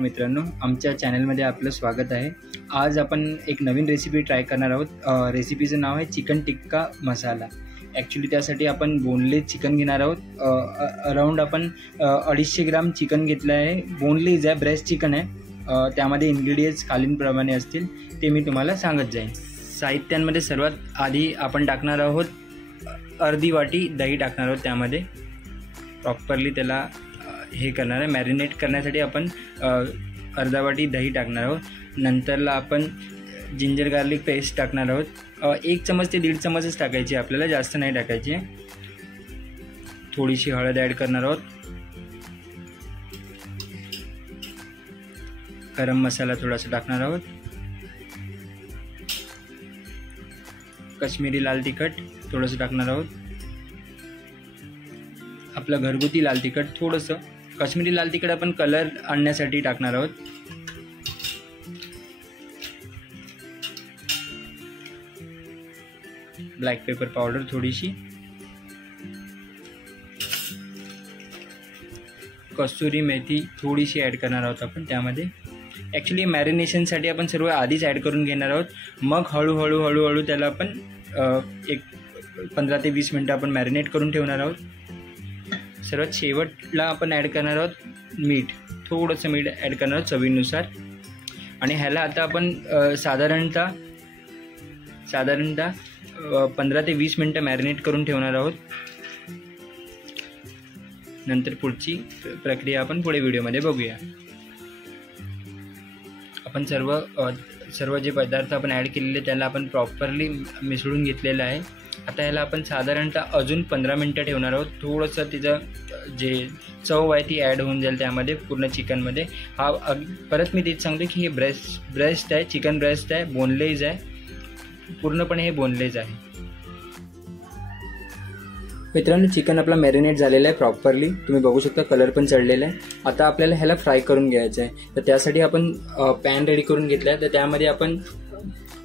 मित्रांनो, आमच्या चॅनलमध्ये आपलं स्वागत आहे। आज आपण एक नवीन रेसिपी ट्राय करणार आहोत। रेसिपीचं नाव आहे चिकन टिक्का मसाला। ॲक्च्युली त्यासाठी आपण बोनलेस चिकन घेणार आहोत। अराउंड आपण 250 ग्राम चिकन घेतलं आहे। बोनलेस आहे, ब्रेस्ट चिकन आहे। त्यामध्ये इन्ग्रेडियंट्स खालीलप्रमाणे असतील, ते मी तुम्हाला सांगत जाईन। साहित्यांमध्ये सर्वात आधी आपण टाकणार आहोत अर्धी वाटी दही टाकणार आहोत। त्यामध्ये प्रॉपरली त्याला हे करणार आहे, मॅरिनेट करण्यासाठी आपण अर्धा वाटी दही टाकणार आहोत। नंतरला आपण जिंजर गार्लिक पेस्ट टाकणार आहोत। 1 चमच ते 1.5 चमचच टाकायची, आपल्याला जास्त नाही टाकायची आहे। थोडीशी हळद ॲड करणार आहोत। गरम मसाला थोडासा टाकणार आहोत। काश्मीरी लाल तिखट थोडंसं टाकणार आहोत। आपलं घरगुती लाल तिखट थोडंसं, काश्मीरी लाल तिखट आपण कलर आणण्यासाठी टाकणार आहोत। ब्लॅक पेपर पावडर थोडीशी, कस्तुरी मेथी थोडीशी ॲड करणार आहोत आपण त्यामध्ये। ॲक्च्युली मॅरिनेशनसाठी आपण सर्व आधीच ॲड करून घेणार आहोत, मग हळूहळू त्याला आपण एक 15 ते 20 मिनटं आपण मॅरिनेट करून ठेवणार आहोत। सर्वात शेवटला आपण ॲड करणार आहोत मीठ, थोडंसं मीठ ॲड करणार आहोत चवीनुसार। आणि ह्याला आता आपण साधारणतः 15 ते 20 मिनटं मॅरिनेट करून ठेवणार आहोत। नंतर पुढची प्रक्रिया आपण पुढे व्हिडिओमध्ये बघूया। आपण सर्व जे पदार्थ आपण ॲड केलेले त्याला आपण प्रॉपरली मिसळून घेतलेलं आहे। आता ह्याला आपण साधारणतः अजून 15 मिनटं ठेवणार आहोत। थोडंसं तिचं जे चव आहे ती ॲड होऊन जाईल त्यामध्ये, पूर्ण चिकनमध्ये। परत मी तेच सांगतो की हे ब्रेस्ट आहे, चिकन ब्रेस्ट आहे, बोनलेस आहे, पूर्णपणे हे बोनलेस आहे। मित्रांनो, चिकन आपला मॅरिनेट झालेला आहे प्रॉपरली, तुम्ही बघू शकता कलर पण चढलेला आहे। आता आपल्याला ह्याला फ्राय करून घ्यायचं आहे, तर त्यासाठी आपण पॅन रेडी करून घेतला आहे। तर त्यामध्ये आपण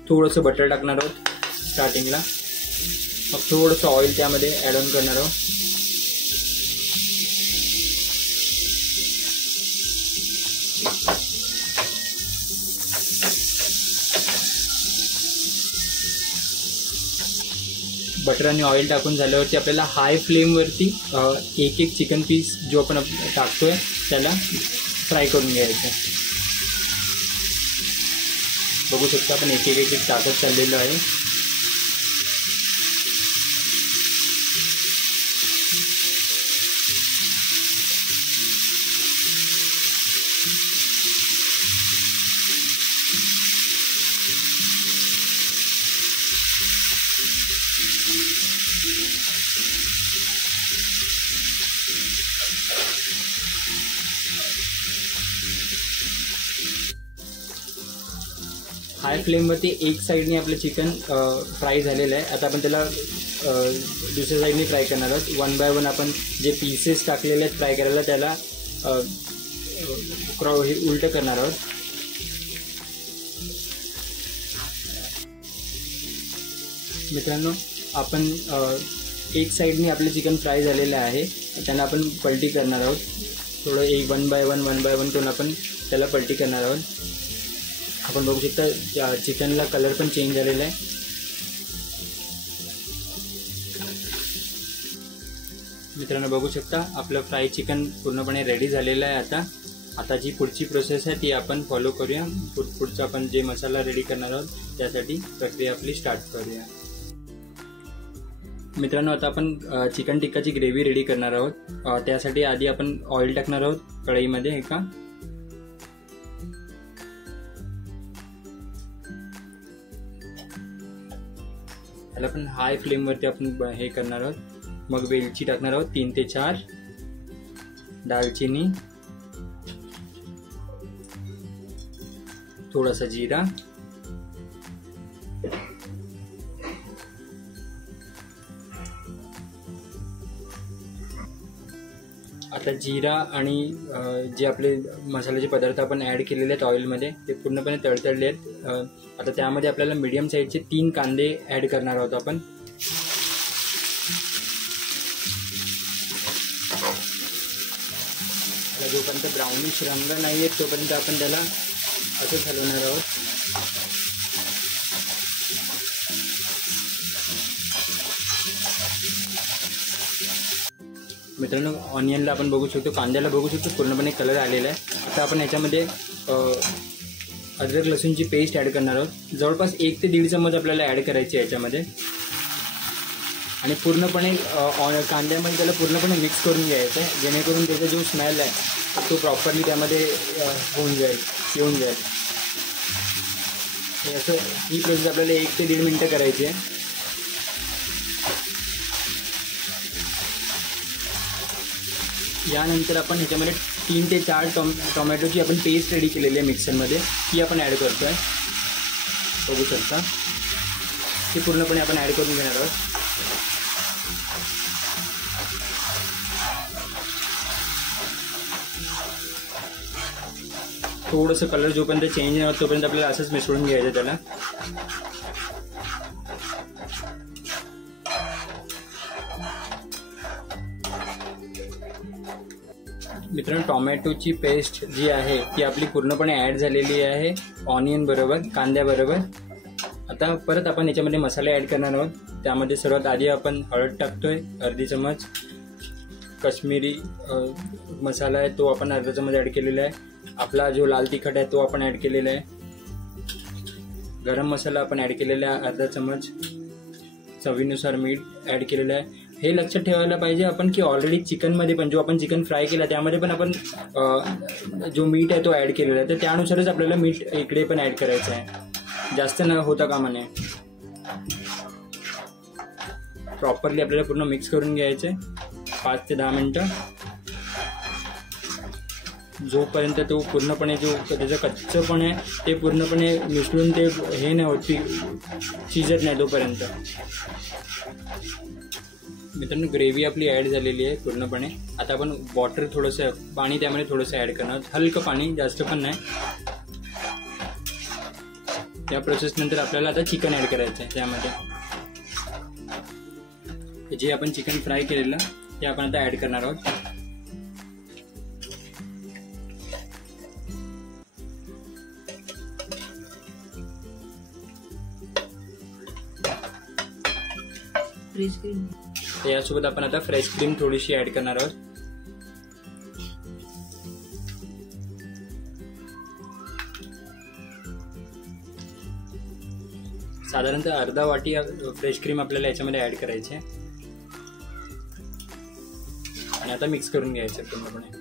थोडंसं बटर टाकणार आहोत स्टार्टिंगला, मग थोडंसं ऑइल त्यामध्ये ॲड ऑन करणार आहोत। बटर आणि ऑइल टाकून झाल्यावरती आपल्याला हाय फ्लेमवरती एक चिकन पीस जो आपण टाकतोय त्याला फ्राय करून घ्यायचं आहे। बघू शकता आपण एक टाकत चाललेलं आहे। हाय फ्लेमवरती एक साईडने आपलं चिकन फ्राय झालेलं आहे। आता आपण त्याला दुसऱ्या साईडने फ्राय करणार आहोत। 1 बाय 1 आपण जे पीसेस टाकलेले आहेत फ्राय करायला त्याला हे उलटं करणार आहोत। मित्रांनो, आपण एक साईडने आपलं चिकन फ्राय झालेलं आहे, त्यांना आपण पलटी करणार आहोत। थोडं 1 बाय 1 करून आपण त्याला पलटी करणार आहोत। आपण बघू शकता चिकनला कलर पण चेंज झालेला आहे। मित्रांनो, बघू शकता आपलं फ्राय चिकन पूर्णपणे रेडी झालेलं आहे। आता जी पुढची प्रोसेस आहे ती आपण फॉलो करूया। पुढचा आपण जे मसाला रेडी करणार आहोत त्यासाठी प्रक्रिया आपली स्टार्ट करूया। मित्रांनो, आता आपण चिकन टिक्काची ग्रेव्ही रेडी करणार आहोत। त्यासाठी आधी आपण ऑइल टाकणार आहोत कढईमध्ये एका। त्याला पण हाय फ्लेमवरती आपण हे करणार आहोत। मग वेलची टाकणार आहोत 3 ते 4, दालचिनी, थोडासा जिरा, आता जिरा आणि जे आपले मसाल्याचे पदार्थ आपण ॲड केलेले आहेत ऑइलमध्ये ते पूर्णपणे तळतळले आहेत। आता त्यामध्ये आपल्याला मीडियम साईजचे 3 कांदे ॲड करणार आहोत आपण। जोपर्यंत ब्राउनिश रंग नाही येत तोपर्यंत आपण त्याला असंच हलवणार आहोत. मित्रांनो, ऑनियनला आपण बघू शकतो, कांद्याला बघू शकतो पूर्णपणे कलर आलेला आहे. आता आपण याच्यामध्ये अद्रक लसूणची पेस्ट ॲड करणार आहोत. जवळपास 1 ते 1.5 चम्मच आपल्याला ॲड करायची आहे याच्यामध्ये. आणि पूर्णपणे कांद्यामध्ये त्याला पूर्णपणे मिक्स करून घ्यायचं आहे, जेणेकरून त्याचा जो स्मेल आहे तो प्रॉपरली त्यामध्ये येऊन जाईल. हे असं ही प्रोसेस आपल्याला 1 ते 1.5 मिनटं करायची आहे. यानंतर आपण ह्याच्यामध्ये 3 ते 4 टोमॅटोची आपण पेस्ट रेडी केलेली आहे मिक्सरमध्ये, ती आपण ॲड करतो आहे. बघू शकता ती पूर्णपणे आपण ॲड करून घेणार आहोत. थोडंसं कलर जोपर्यंत चेंज नाही होत तोपर्यंत आपल्याला असंच मिसळून घ्यायचं त्याला. मित्रांनो, टोमॅटोची पेस्ट जी आहे ती आपली पूर्णपणे ॲड झालेली आहे ऑनियन बरोबर, कांद्याबरोबर. आता परत आपण याच्यामध्ये मसाले ॲड करणार आहोत. त्यामध्ये सर्वात आधी आपण हळद टाकतोय अर्धी चमच. काश्मीरी मसाला आहे तो आपण अर्धा चमच ॲड केलेला आहे. आपला जो लाल तिखट आहे तो आपण ॲड केलेला आहे. गरम मसाला आपण ॲड केलेला आहे अर्धा चमच. चवीनुसार मीठ ॲड केलेलं आहे. हे लक्षात ठेवायला पाहिजे आपण की ऑलरेडी चिकनमध्ये पण जो आपण चिकन फ्राय केला त्यामध्ये पण आपण जो मीठ आहे तो ॲड केलेला आहे, तर त्यानुसारच आपल्याला मीठ इकडे पण ॲड करायचं आहे, जास्त न होता कामा नये. प्रॉपरली आपल्याला पूर्ण मिक्स करून घ्यायचं आहे 5 ते 10 मिनटं, जोपर्यंत तो पूर्णपणे जो त्याचं कच्चंपण आहे ते पूर्णपणे मिसळून ते हे नाही होत, शिजत नाही तोपर्यंत. मित्रांनो, ग्रेव्ही आपली ॲड झालेली आहे पूर्णपणे. आता आपण वॉटर थोडंसं पाणी त्यामध्ये थोडंसं ॲड करणार, हलकं पाणी, जास्त पण नाही. त्या प्रोसेसनंतर आपल्याला आता चिकन ॲड करायचं आहे. त्यामध्ये जे आपण चिकन फ्राय केलेलं ते आपण आता ॲड करणार आहोत. यासोबत आपण आता फ्रेश क्रीम थोडीशी ॲड करणार आहोत. साधारणतः अर्धा वाटी फ्रेश क्रीम आपल्याला याच्यामध्ये ॲड करायची आहे आणि आता मिक्स करून घ्यायचं पूर्णपणे.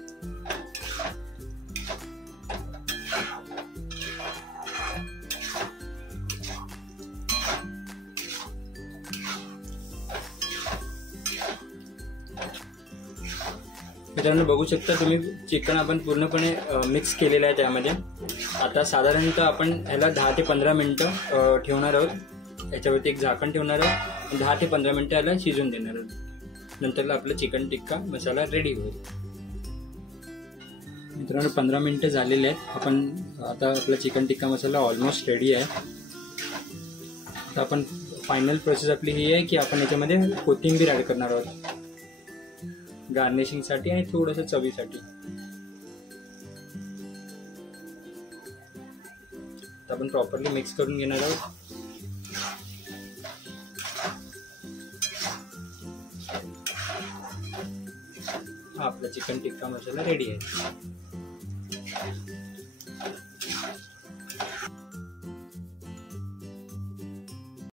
मित्रांनो, बघू शकता तुम्ही चिकन आपण पूर्णपणे मिक्स केलेलं आहे त्यामध्ये. आता साधारणतः आपण ह्याला 10 ते 15 मिनटं ठेवणार आहोत. याच्यावरती एक झाकण ठेवणार आहोत. 10 ते 15 मिनटं याला शिजून देणार आहोत. नंतर आपलं चिकन टिक्का मसाला रेडी होईल. मित्रांनो, 15 मिनटं झालेले आहेत. आपण आता आपला chicken tikka masala almost ready आहे. आता आपण फायनल प्रोसेस आपली ही आहे की आपण याच्यामध्ये कोथिंबीर ॲड करणार आहोत गार्निशिंगसाठी आणि थोडंसं चवीसाठी. आपण प्रॉपरली मिक्स करून घेणार आहोत. हा आपला चिकन टिक्का मसाला रेडी आहे.